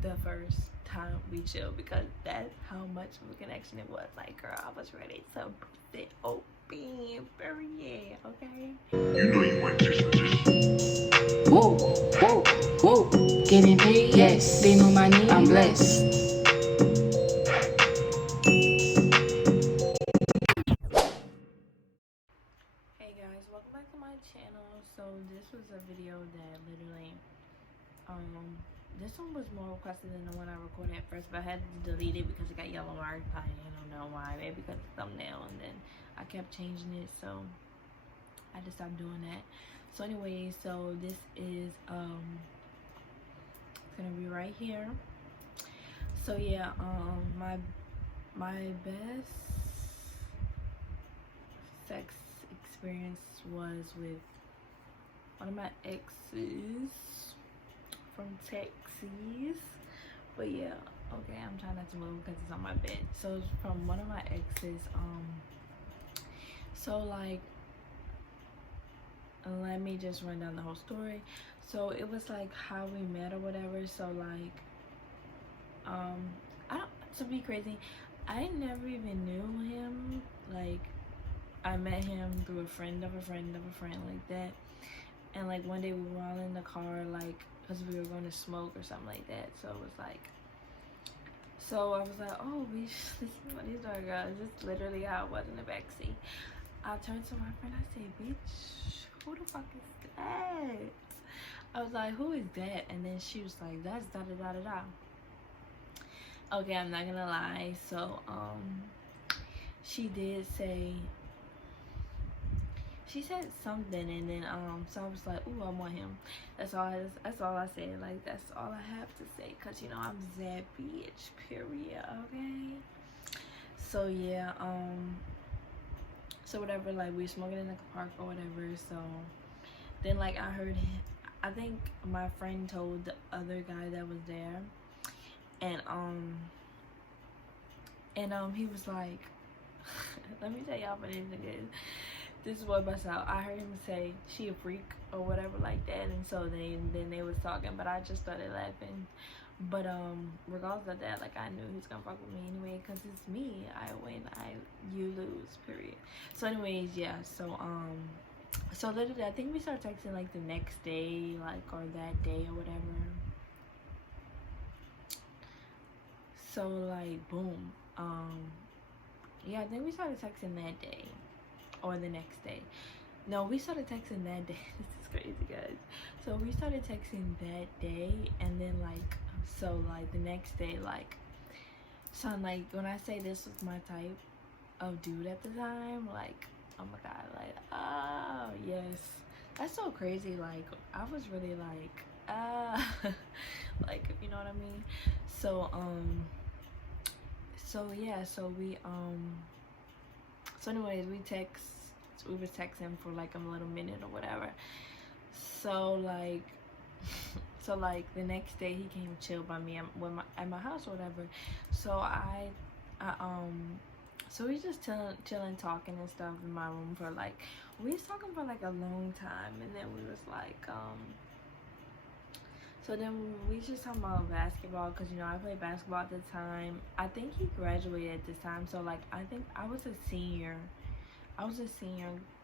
the first time we chilled, because that's how much of a connection it was. Like, girl, I was ready to bust it open. Period. Okay. You know you want this. Whoa, whoa, whoa. Getting paid, yes. They know my name, I'm blessed. Hey guys, welcome back to my channel. So this was a video that literally, this one was more requested than the one I recorded at first, but I had to delete it because it got yellow marked. I don't know why, maybe because of the thumbnail, and then I kept changing it, so I had to stop doing that. So anyway, so this is it's gonna be right here. So yeah, my best sex experience was with one of my exes from Texas. But yeah, okay, I'm trying not to move because it's on my bed. So it's from one of my exes. So like, let me just run down the whole story. So it was like how we met or whatever. So like, I don't, to be crazy, I never even knew him. Like, I met him through a friend of a friend of a friend, like that. And like one day we were all in the car, like, because we were going to smoke or something like that. So it was like, so I was like, oh, this is what these are, guys. This is literally how it was in the backseat. I turned to my friend, I said, bitch, who the fuck is that? I was like, who is that? And then she was like, that's da da da da da. Okay, I'm not gonna lie. So she did say, she said something, and then so I was like, ooh, I want him. That's all I said. Like, that's all I have to say, because you know I'm that bitch, period. Okay. So yeah, so whatever, like, we were smoking in the park or whatever. So then, like, I heard him, I think my friend told the other guy that was there, and he was like, let me tell y'all what this nigga is. This is what busts out. I heard him say she a freak or whatever like that, and so then they was talking, but I just started laughing. But regardless of that, like, I knew he was gonna fuck with me anyway, because it's me. I win, you lose, period. So anyways, yeah, so literally I think we started texting like the next day, like, or that day or whatever. So like, boom, yeah, I think we started texting that day or the next day. No, we started texting that day. This is crazy, guys. So we started texting that day, and then like, so like the next day, like, so like, when I say this was my type of dude at the time, like, oh my god, like, oh yes, that's so crazy. Like, I was really like, like, if you know what I mean. So so yeah, so we so anyways, we was texting for like a little minute or whatever. So like, so like the next day he came chill by me at my house or whatever. So I so we just chilling, talking and stuff in my room for like, we was talking for like a long time, and then we was like, so then we just talking about basketball, because you know I played basketball at the time. I think he graduated at this time, so like, I think I was a senior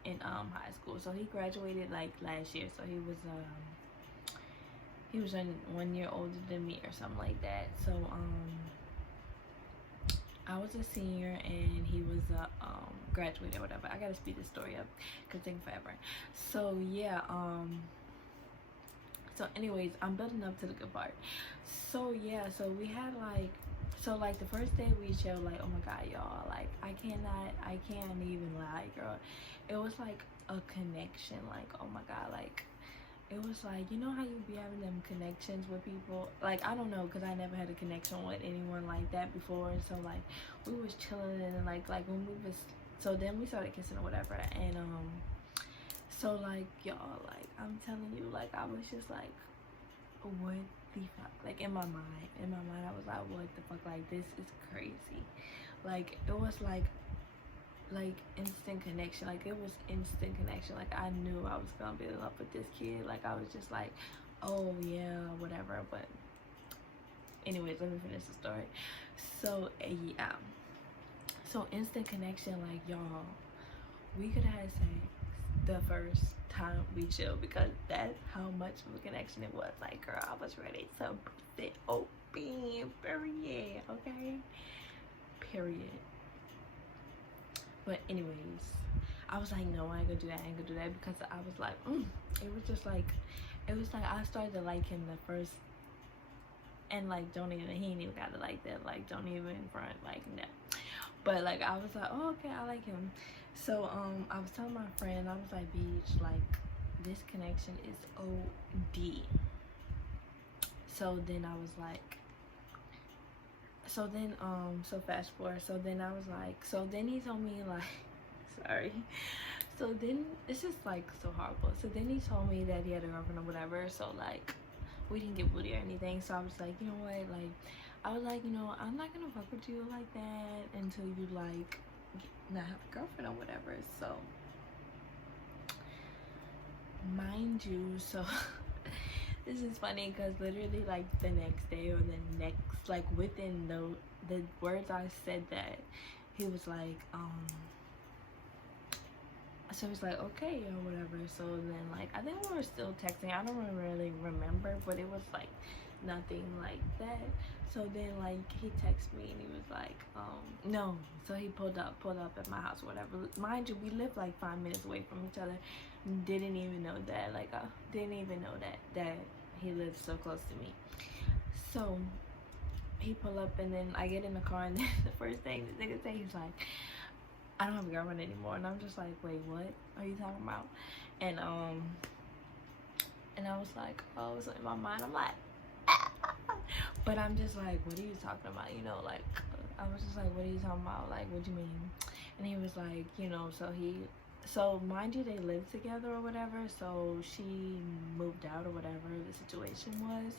in high school. So he graduated like last year, so he was 1 year older than me or something like that. So I was a senior and he was a graduated or whatever. I gotta speed this story up because it's taking forever. So yeah, so anyways, I'm building up to the good part. So yeah, so we had like, so like the first day we chilled, like, oh my god, y'all, like, I can't even lie, girl. It was like a connection, like, oh my god, like, it was like, you know how you be having them connections with people, like, I don't know, because I never had a connection with anyone like that before. And so like, we was chilling, and like when we was, so then we started kissing or whatever. And so like, y'all, like, I'm telling you, like, I was just like, what the fuck, like, in my mind I was like, what the fuck, like, this is crazy. Like, it was like instant connection. Like, it was instant connection. Like, I knew I was gonna be in love with this kid. Like, I was just like, oh yeah, whatever. But anyways, let me finish the story. So yeah, so instant connection, like y'all, we could have had sex the first time we chilled, because that's how much of a connection it was. Like, girl, I was ready to sit open, period. Okay, period. But anyways, I was like, no, I ain't gonna do that, I ain't gonna do that, because I was like, it was just like, it was like I started to like him the first, and like, don't even, he ain't even got to like that, like, don't even front, like, no. But like, I was like, oh, okay, I like him. So I was telling my friend, I was like, beach, like, this connection is OD. So then I was like, so then so fast forward, so then I was like, so then he told me, like, sorry, so then it's just like so horrible. So then he told me that he had a girlfriend or whatever, so like we didn't get booty or anything. So I was like, you know what, like, I was like, you know, I'm not gonna fuck with you like that until you like not have a girlfriend or whatever. So mind you, so this is funny because literally like the next day or the next, like within the words I said that, he was like, so he's like, okay or whatever. So then like, I think we were still texting, I don't really remember, but it was like nothing like that. So then like he texted me and he was like, no, so he pulled up at my house or whatever. Mind you, we lived like 5 minutes away from each other. Didn't even know that, like, didn't even know that he lived so close to me. So he pull up and then I get in the car, and then the first thing the nigga say, he's like, I don't have a girlfriend anymore. And I'm just like, wait, what are you talking about? And I was like, oh, so in my mind I'm like, but I'm just like, what are you talking about? You know, like, I was just like, what are you talking about? Like, what do you mean? And he was like, you know, so mind you, they lived together or whatever, so she moved out or whatever the situation was.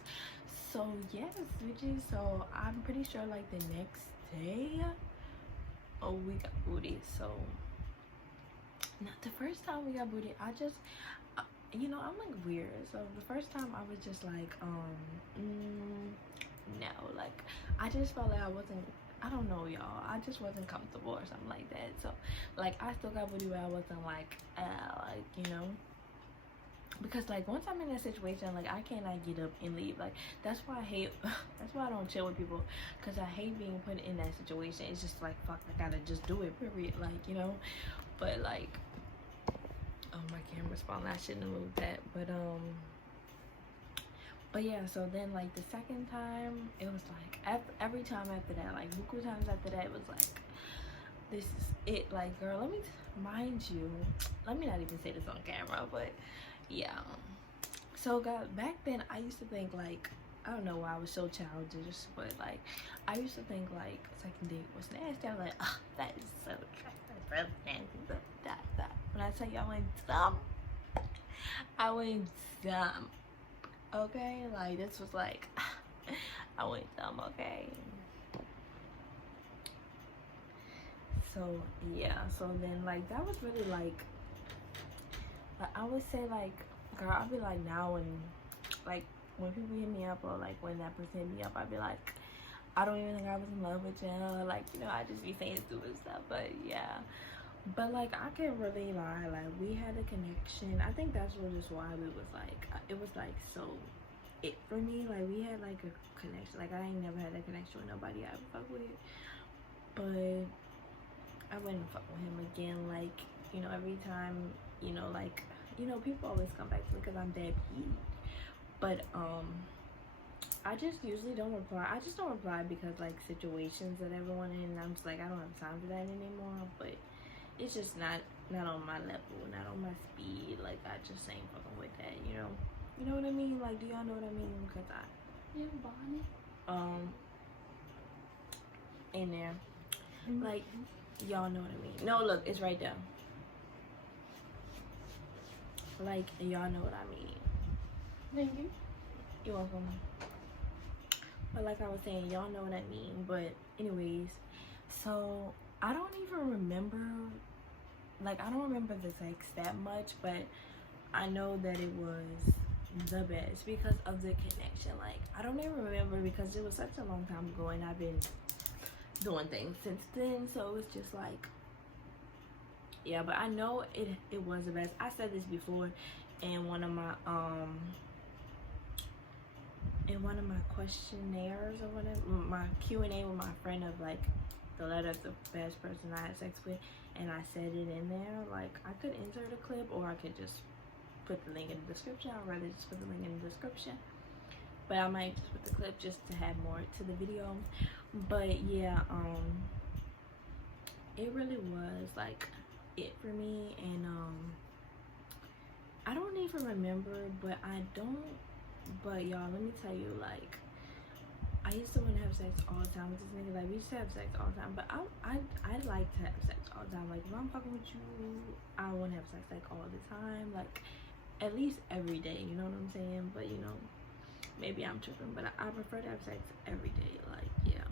So yes, bitches, so I'm pretty sure like the next day, oh, we got booty. So not the first time we got booty, I just, you know, I'm like weird. So the first time I was just like, no, like, I just felt like I don't know, y'all, I just wasn't comfortable or something like that. So like, I still got booty, but I wasn't like, you know, because like once I'm in that situation, like, I cannot get up and leave. Like, that's why I hate that's why I don't chill with people, because I hate being put in that situation. It's just like, fuck, I gotta just do it, period. Like, you know. But like, oh, my camera's falling, I shouldn't have moved that. But yeah, so then like the second time, it was like every time after that, like buku times after that, it was like, this is it. Like, girl, mind you, let me not even say this on camera, but yeah. So back then I used to think like, I don't know why I was so childish, but like, I used to think like second date was nasty. I was like, oh, that is so nasty. That. When I tell you I went dumb. Okay, like, this was like, I went dumb, okay? So yeah, so then like, that was really like I would say like, girl, I'll be like, now when people hit me up, or like when that person hit me up, I'd be like, I don't even think I was in love with you, like, you know, I just be saying stupid stuff. But yeah, but like, I can't really lie, like, we had a connection. I think that's just why we was like, it was like so it for me, like, we had like a connection. Like, I ain't never had a connection with nobody I would fuck with, but I wouldn't fuck with him again. Like, you know, every time, you know, like, you know, people always come back to me because I'm that huge. But I just usually don't reply. I just don't reply because like situations that everyone in, and I'm just like, I don't have time for that anymore. But it's just not on my level, not on my speed. Like, I just ain't fucking with that, you know. You know what I mean? Like, do y'all know what I mean? Because Yeah, Bonnie. In there, like, y'all know what I mean. No, look, it's right there. Like, y'all know what I mean. Thank you. You're welcome. But like I was saying, y'all know what I mean. But anyways, so I don't even remember, like, I don't remember the sex that much, but I know that it was the best because of the connection. Like, I don't even remember because it was such a long time ago and I've been doing things since then, so it's just like, yeah. But I know it was the best. I said this before in one of my questionnaires or whatever, my Q&A with my friend of like the letter of the best person I had sex with, and I said it in there. Like, I could insert a clip or I could just put the link in the description. I'd rather just put the link in the description, but I might just put the clip just to have more to the video. But yeah, it really was like it for me. And I don't even remember, but y'all, let me tell you, like, I used to want to have sex all the time with this nigga. Like, we used to have sex all the time, but I like to have sex all the time. Like, if I'm fucking with you, I want to have sex like all the time, like at least every day, you know what I'm saying? But you know, maybe I'm tripping, but I prefer to have sex every day. Like, yeah,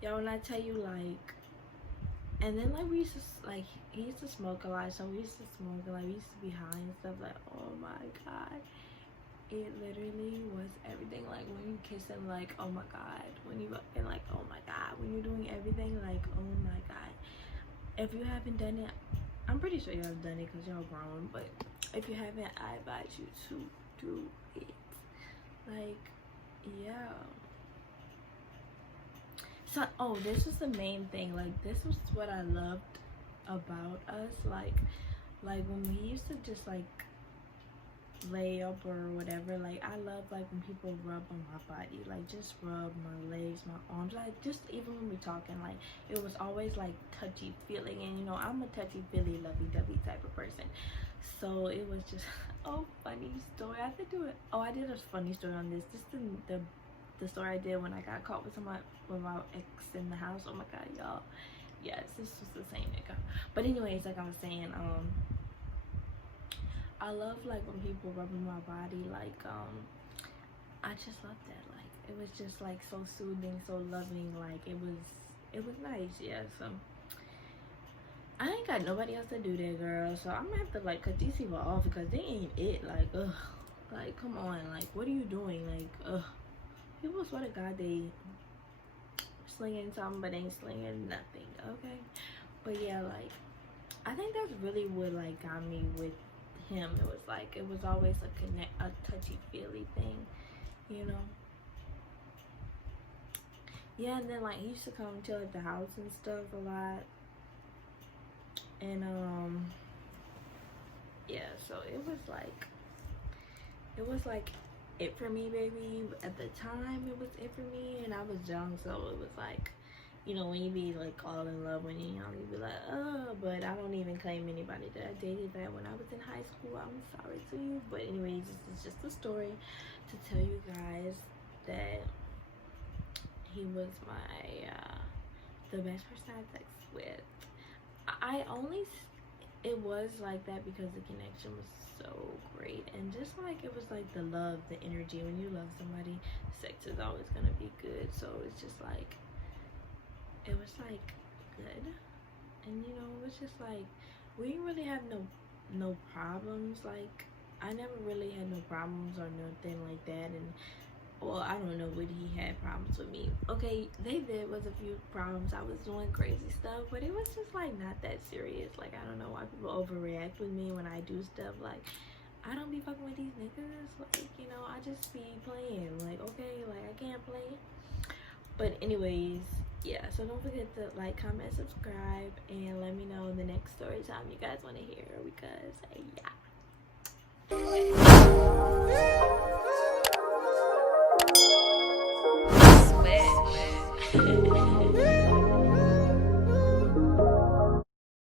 y'all, when I tell you, like, and then like we used to, like, he used to smoke a lot, so we used to smoke, and like we used to be high and stuff. Like, oh my god, it literally was everything. Like, when you kiss him, like, oh my god. When you fucking, like, oh my god. When you're doing everything, like, oh my god. If you haven't done it, I'm pretty sure you have done it because y'all grown, but if you haven't, I advise you to do it. Like, yeah. So, oh, this was the main thing. Like, this was what I loved about us. Like when we used to just like lay up or whatever. Like, I love like when people rub on my body, like just rub my legs, my arms, like just even when we're talking, like it was always like touchy feeling. And you know, I'm a touchy feely lovey-dovey type of person, so it was just oh, funny story. I did do it. Oh, I did a funny story on this. Just the story I did when I got caught with my ex in the house. Oh my god, y'all, yes, this was the same nigga. But anyways, like I was saying, I love like when people rubbing my body. Like, I just love that. Like, it was just like so soothing, so loving. Like, it was nice. Yeah. So I ain't got nobody else to do that, girl. So I'm gonna have to like cut these people off because they ain't it. Like, ugh. Like, come on. Like, what are you doing? Like, ugh. People swear to God they slinging something, but ain't slinging nothing. Okay. But yeah, like, I think that's really what like got me with him. It was like, it was always a touchy feely thing, you know. Yeah. And then like he used to come chill at the house and stuff a lot, and yeah, so it was like it for me, baby. At the time it was it for me, and I was young, so it was like, you know, when you be like all in love when you're young, you be like, oh. But I don't even claim anybody that I dated that when I was in high school. I'm sorry to you. But anyways, this is just a story to tell you guys that he was my the best person I had sex with. It was like that because the connection was so great, and just like it was like the love, the energy. When you love somebody, sex is always gonna be good. So it's just like, it was like good. And you know, it was just like we didn't really have no problems. Like, I never really had no problems or nothing like that. And well, I don't know what he had problems with me. Okay, there was a few problems. I was doing crazy stuff, but it was just like not that serious. Like, I don't know why people overreact with me when I do stuff. Like, I don't be fucking with these niggas. Like, you know, I just be playing. Like, okay, like I can't play. But anyways, yeah, so don't forget to like, comment, subscribe, and let me know the next story time you guys want to hear, because yeah.